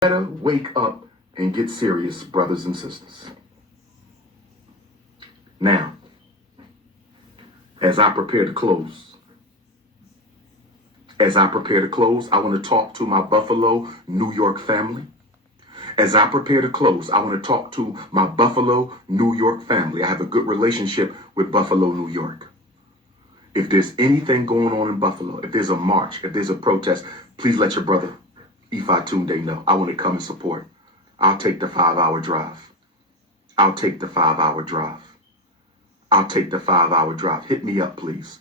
Better wake up and get serious, brothers and sisters. Now, as I prepare to close, I want to talk to my Buffalo, New York family. As I prepare to close, I want to talk to my Buffalo, New York family. I have a good relationship with Buffalo, New York. If there's anything going on in Buffalo, if there's a march, if there's a protest, please let your brother Ifa Tunde know. I want to come and support. I'll take the 5-hour drive. I'll take the 5-hour drive. I'll take the 5-hour drive. Hit me up, please.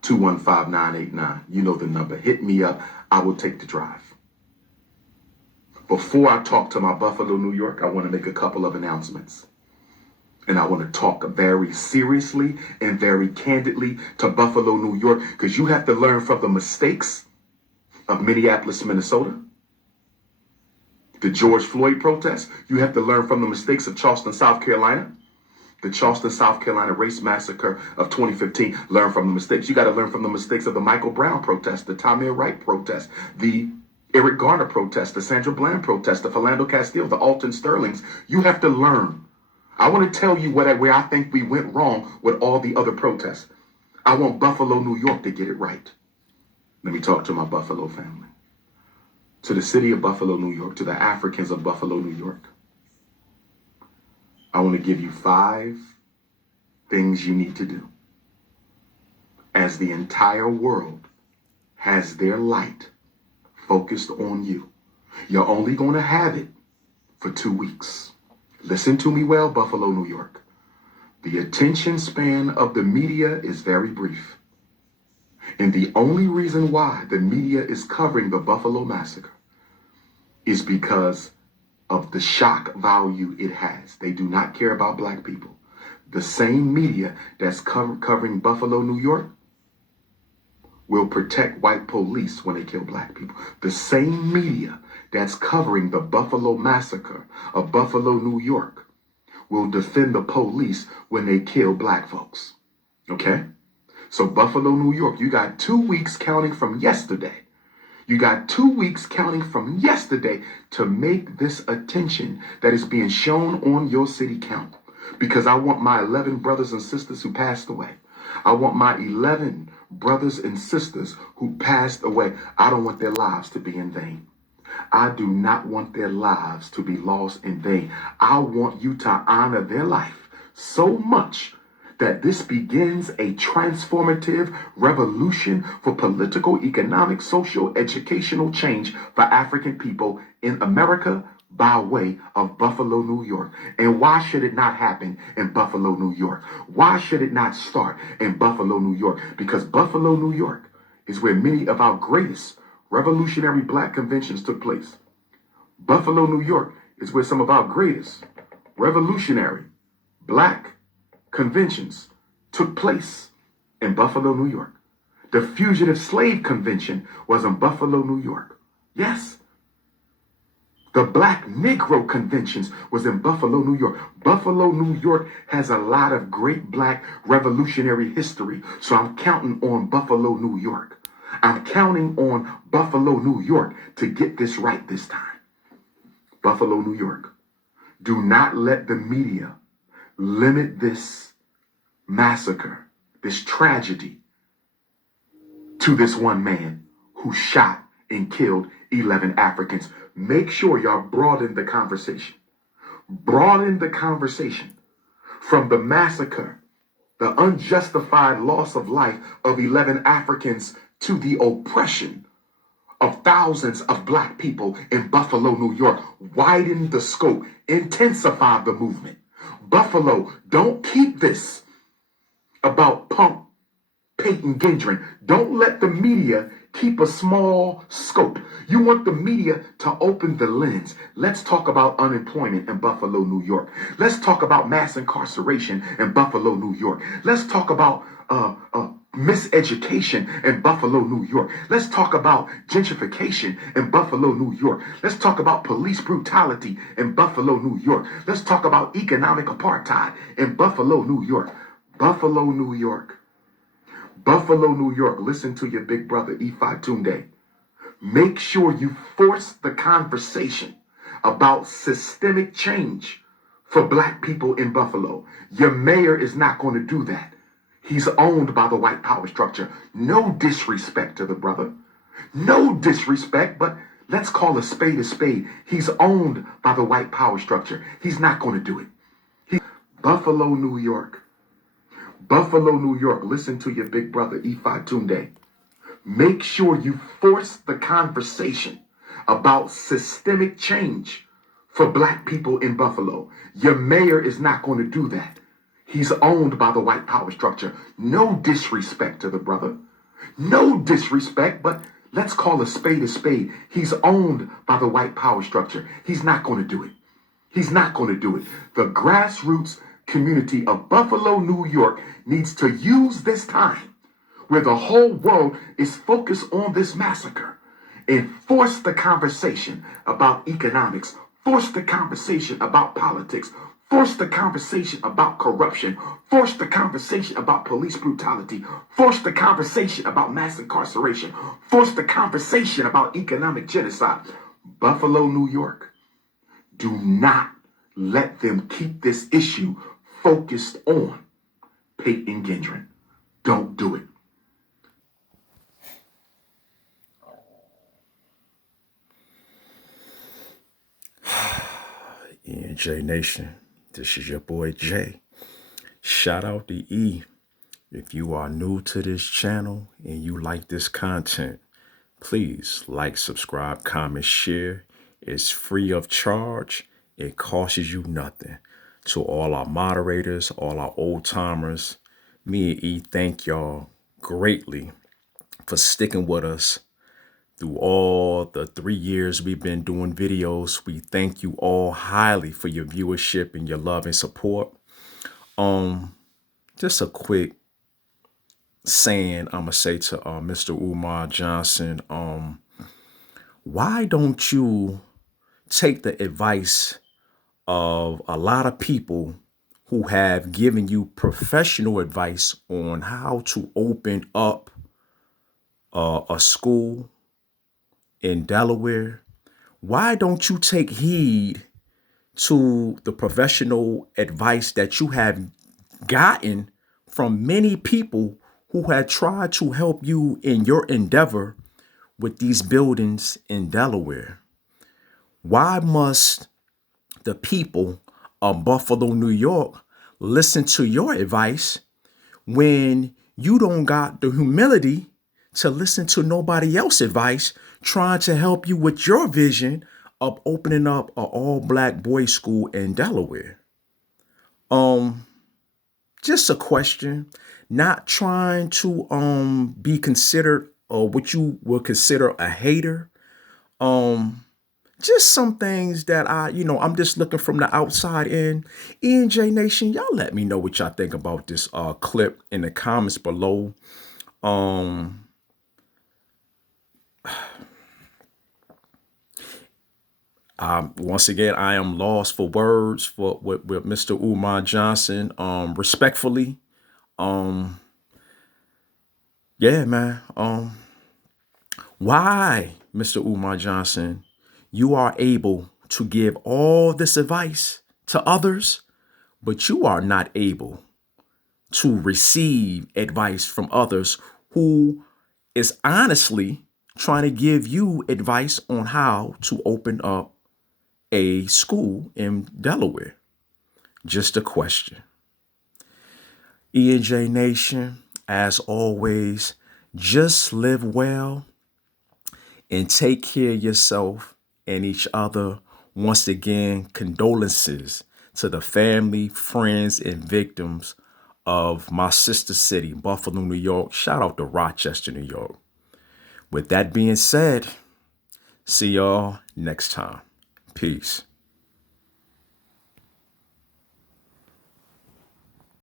215-989. You know the number. Hit me up. I will take the drive. Before I talk to my Buffalo, New York, I want to make a couple of announcements. And I want to talk very seriously and very candidly to Buffalo, New York, because you have to learn from the mistakes of Minneapolis, Minnesota, the George Floyd protests. You have to learn from the mistakes of Charleston, South Carolina, the Charleston, South Carolina race massacre of 2015. Learn from the mistakes. You got to learn from the mistakes of the Michael Brown protest, the Tamir Wright protest, the Eric Garner protest, the Sandra Bland protest, the Philando Castile, the Alton Sterlings. You have to learn. I want to tell you where I think we went wrong with all the other protests. I want Buffalo, New York to get it right. Let me talk to my Buffalo family. To the city of Buffalo, New York, to the Africans of Buffalo, New York. I want to give you 5 things you need to do. As the entire world has their light focused on you, you're only going to have it for 2 weeks. Listen to me well, Buffalo, New York. The attention span of the media is very brief. And the only reason why the media is covering the Buffalo massacre is because of the shock value it has. They do not care about black people. The same media that's covering Buffalo, New York will protect white police when they kill black people. The same media that's covering the Buffalo massacre of Buffalo, New York will defend the police when they kill black folks. Okay? So Buffalo, New York, you got 2 weeks counting from yesterday. You got 2 weeks counting from yesterday to make this attention that is being shown on your city count. Because I want my 11 brothers and sisters who passed away. I want my 11 brothers and sisters who passed away. I don't want their lives to be in vain. I do not want their lives to be lost in vain. I want you to honor their life so much that this begins a transformative revolution for political, economic, social, educational change for African people in America by way of Buffalo, New York. And why should it not happen in Buffalo, New York? Why should it not start in Buffalo, New York? Because Buffalo, New York is where many of our greatest revolutionary black conventions took place. Buffalo, New York is where some of our greatest revolutionary black conventions took place in Buffalo, New York. The Fugitive Slave Convention was in Buffalo, New York. Yes. The Black Negro Conventions was in Buffalo, New York. Buffalo, New York has a lot of great black revolutionary history. So I'm counting on Buffalo, New York. I'm counting on Buffalo, New York to get this right this time. Buffalo, New York. Do not let the media limit this massacre, this tragedy, to this one man who shot and killed 11 Africans. Make sure y'all broaden the conversation. Broaden the conversation from the massacre, the unjustified loss of life of 11 Africans, to the oppression of thousands of black people in Buffalo, New York. Widen the scope, intensify the movement. Buffalo, don't keep this about punk Peyton Gendron. Don't let the media keep a small scope. You want the media to open the lens. Let's talk about unemployment in Buffalo, New York. Let's talk about mass incarceration in Buffalo, New York. Let's talk about miseducation in Buffalo, New York. Let's talk about gentrification in Buffalo, New York. Let's talk about police brutality in Buffalo, New York. Let's talk about economic apartheid in Buffalo, New York. Buffalo, New York. Buffalo, New York. Listen to your big brother, Ifa Tunde. Make sure you force the conversation about systemic change for black people in Buffalo. Your mayor is not going to do that. He's owned by the white power structure. No disrespect to the brother. No disrespect, but let's call a spade a spade. He's owned by the white power structure. He's not going to do it. Buffalo, New York. Buffalo, New York. Listen to your big brother, Ifa Tunde. Make sure you force the conversation about systemic change for black people in Buffalo. Your mayor is not going to do that. He's owned by the white power structure. No disrespect to the brother. No disrespect, but let's call a spade a spade. He's owned by the white power structure. He's not going to do it. He's not going to do it. The grassroots community of Buffalo, New York needs to use this time where the whole world is focused on this massacre and force the conversation about economics, force the conversation about politics, force the conversation about corruption, force the conversation about police brutality, force the conversation about mass incarceration, force the conversation about economic genocide. Buffalo, New York, do not let them keep this issue focused on Peyton Gendron. Don't do it. J Nation, this is your boy Jay. Shout out to E. If you are new to this channel and you like this content, please like, subscribe, comment, share. It's free of charge. It costs you nothing. To all our moderators, all our old timers, me and E thank y'all greatly for sticking with us through all the 3 years we've been doing videos. We thank you all highly for your viewership and your love and support. Just a quick saying I'm gonna say to Mr. Umar Johnson, why don't you take the advice of a lot of people who have given you professional advice on how to open up a school in Delaware? Why don't you take heed to the professional advice that you have gotten from many people who had tried to help you in your endeavor with these buildings in Delaware? Why must the people of Buffalo, New York listen to your advice when you don't got the humility to listen to nobody else's advice trying to help you with your vision of opening up an all-black boys' school in Delaware? Just a question. Not trying to be considered what you would consider a hater. Just some things that I'm just looking from the outside in. J Nation, y'all let me know what y'all think about this clip in the comments below. Once again, I am lost for words with Mr. Umar Johnson. Respectfully, yeah, man. Why, Mr. Umar Johnson, you are able to give all this advice to others, but you are not able to receive advice from others who is honestly trying to give you advice on how to open up a school in Delaware? Just a question. J Nation, as always, just live well and take care of yourself and each other. Once again, condolences to the family, friends, and victims of my sister city, Buffalo, New York. Shout out to Rochester, New York. With that being said, see y'all next time. Peace.